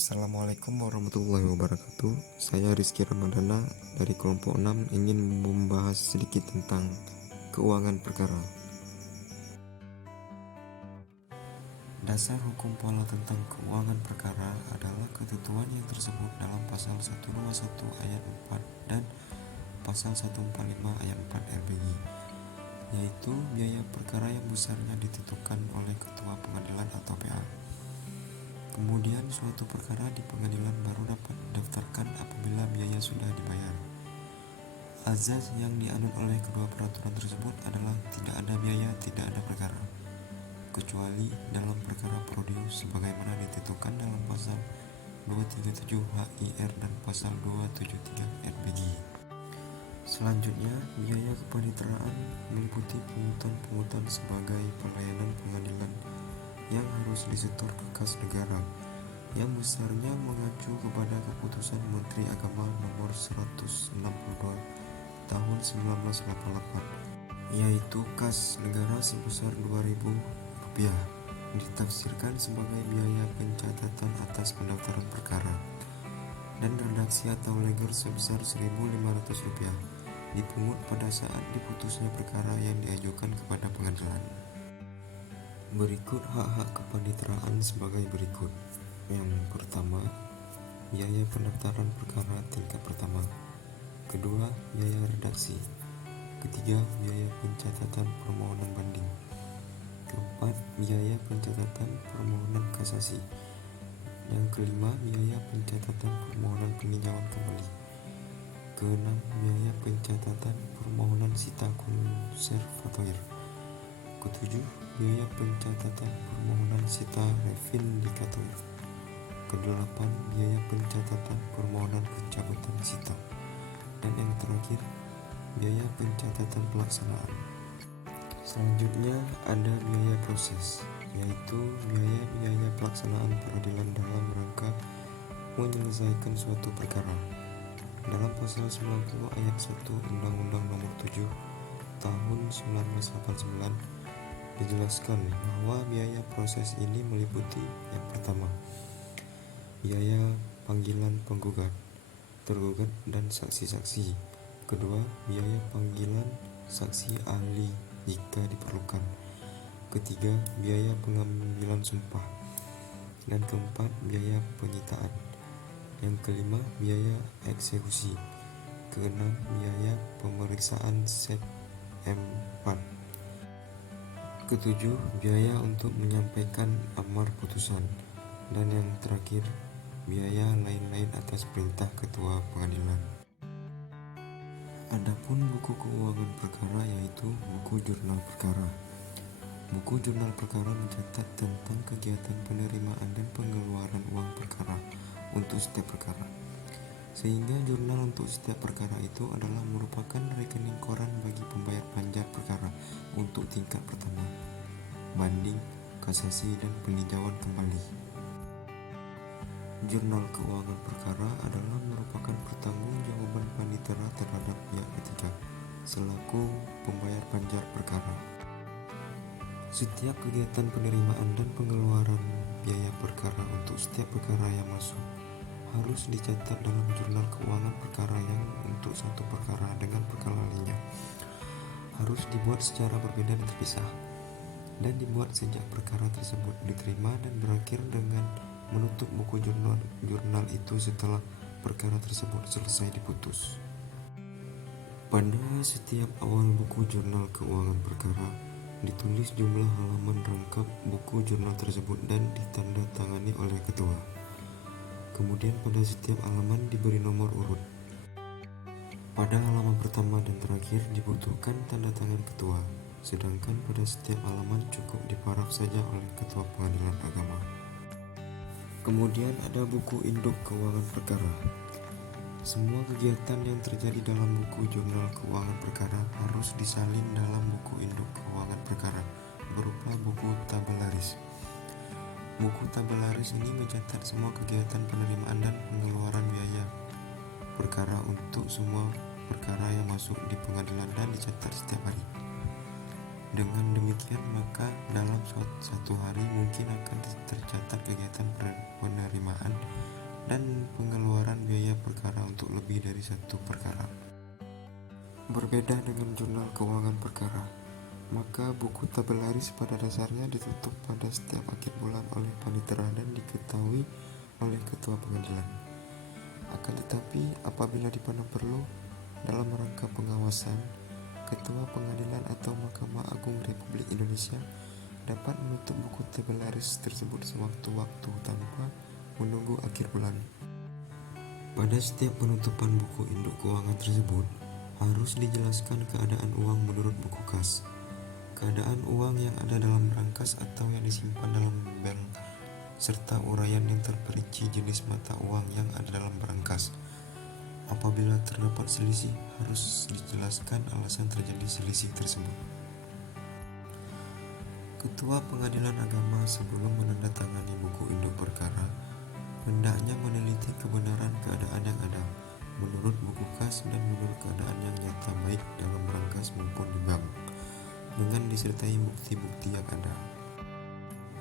Assalamualaikum warahmatullahi wabarakatuh. Saya Rizky Ramadana dari kelompok 6 ingin membahas sedikit tentang keuangan perkara. Dasar hukum pola tentang keuangan perkara adalah ketentuan yang tersebut dalam pasal 121 ayat 4 dan pasal 145 ayat 4 RBG, yaitu biaya perkara yang besarnya ditentukan oleh ketua pengadilan atau PA. Kemudian suatu perkara di pengadilan baru dapat didaftarkan apabila biaya sudah dibayar. Azas yang dianut oleh kedua peraturan tersebut adalah tidak ada biaya, tidak ada perkara, kecuali dalam perkara Prodius sebagaimana ditentukan dalam pasal 237 HIR dan pasal 273 RBG. Selanjutnya, biaya kepaniteraan meliputi pungutan-pungutan sebagai pelayanan pengadilan yang harus disetor ke kas negara, yang besarnya mengacu kepada keputusan Menteri Agama nomor 162 tahun 1988, yaitu kas negara sebesar Rp2.000, ditafsirkan sebagai biaya pencatatan atas pendaftaran perkara, dan redaksi atau leger sebesar Rp1.500, dipungut pada saat diputusnya perkara yang diajukan kepada pengadilan. Berikut hak-hak kepaniteraan sebagai berikut. Yang pertama, biaya pendaftaran perkara tingkat pertama. Kedua, biaya redaksi. Ketiga, biaya pencatatan permohonan banding. Keempat, biaya pencatatan permohonan kasasi. Yang kelima, biaya pencatatan permohonan peninjauan kembali. Keenam, biaya pencatatan permohonan sita konservatoire. Ketujuh, biaya pencatatan permohonan sita revindikator. Kedelapan, biaya pencatatan permohonan pencabutan sita. Dan yang terakhir, biaya pencatatan pelaksanaan. Selanjutnya ada biaya proses, yaitu biaya pelaksanaan peradilan dalam rangka menyelesaikan suatu perkara. Dalam pasal 90 ayat 1 Undang-Undang Nomor 7 Tahun 1989 dijelaskan bahwa biaya proses ini meliputi yang pertama, biaya panggilan penggugat, tergugat, dan saksi-saksi. Kedua, biaya panggilan saksi ahli jika diperlukan. Ketiga, biaya pengambilan sumpah. Dan keempat, biaya penyitaan. Yang kelima, biaya eksekusi. Keenam, biaya pemeriksaan SET M4. Ketujuh, biaya untuk menyampaikan amar putusan. Dan yang terakhir, biaya lain-lain atas perintah ketua pengadilan. Adapun buku keuangan perkara yaitu buku jurnal perkara. Buku jurnal perkara mencatat tentang kegiatan penerimaan dan pengeluaran uang perkara untuk setiap perkara. Sehingga jurnal untuk setiap perkara itu adalah merupakan rekening koran bagi pembayar pajak perkara untuk tingkat pertama, banding, kasasi, dan peninjauan kembali. Jurnal keuangan perkara adalah merupakan pertanggungjawaban panitera terhadap pihak ketiga selaku pembayar pajak perkara. Setiap kegiatan penerimaan dan pengeluaran biaya perkara untuk setiap perkara yang masuk harus dicatat dalam jurnal keuangan perkara yang untuk satu perkara dengan perkara lainnya harus dibuat secara berbeda dan terpisah, dan dibuat sejak perkara tersebut diterima dan berakhir dengan menutup buku jurnal itu setelah perkara tersebut selesai diputus. Pada setiap awal buku jurnal keuangan perkara ditulis jumlah halaman rangkap buku jurnal tersebut dan ditandatangani oleh ketua. Kemudian pada setiap halaman diberi nomor urut. Pada halaman pertama dan terakhir dibutuhkan tanda tangan ketua, sedangkan pada setiap halaman cukup diparaf saja oleh ketua pengadilan agama. Kemudian ada buku induk keuangan perkara. Semua kegiatan yang terjadi dalam buku jurnal keuangan perkara harus disalin dalam buku induk keuangan perkara berupa buku tabelaris. Buku tabelaris ini mencatat semua kegiatan penerimaan dan pengeluaran biaya perkara untuk semua perkara yang masuk di pengadilan dan dicatat setiap hari. Dengan demikian, maka dalam satu hari mungkin akan tercatat kegiatan penerimaan lebih dari satu perkara. Berbeda dengan jurnal keuangan perkara, maka buku tabel laris pada dasarnya ditutup pada setiap akhir bulan oleh panitera dan diketahui oleh ketua pengadilan. Akan tetapi, apabila dipandang perlu dalam rangka pengawasan, ketua pengadilan atau Mahkamah Agung Republik Indonesia dapat menutup buku tabel laris tersebut sewaktu-waktu tanpa menunggu akhir bulan. Pada setiap penutupan buku induk keuangan tersebut, harus dijelaskan keadaan uang menurut buku kas, keadaan uang yang ada dalam brankas atau yang disimpan dalam bank, serta uraian yang terperinci jenis mata uang yang ada dalam brankas. Apabila terdapat selisih, harus dijelaskan alasan terjadi selisih tersebut. Ketua Pengadilan Agama sebelum menandatangani buku induk perkara, hendaknya meneliti kebenaran keadaan yang ada menurut buku kas dan menurut keadaan yang nyata baik dalam brankas maupun di bank, dengan disertai bukti-bukti yang ada.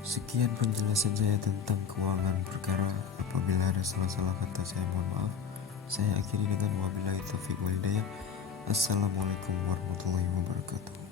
Sekian penjelasan saya tentang keuangan perkara. Apabila ada salah-salah kata, saya mohon maaf. Saya akhiri dengan wabillahi taufiq wal hidayah. Assalamualaikum warahmatullahi wabarakatuh.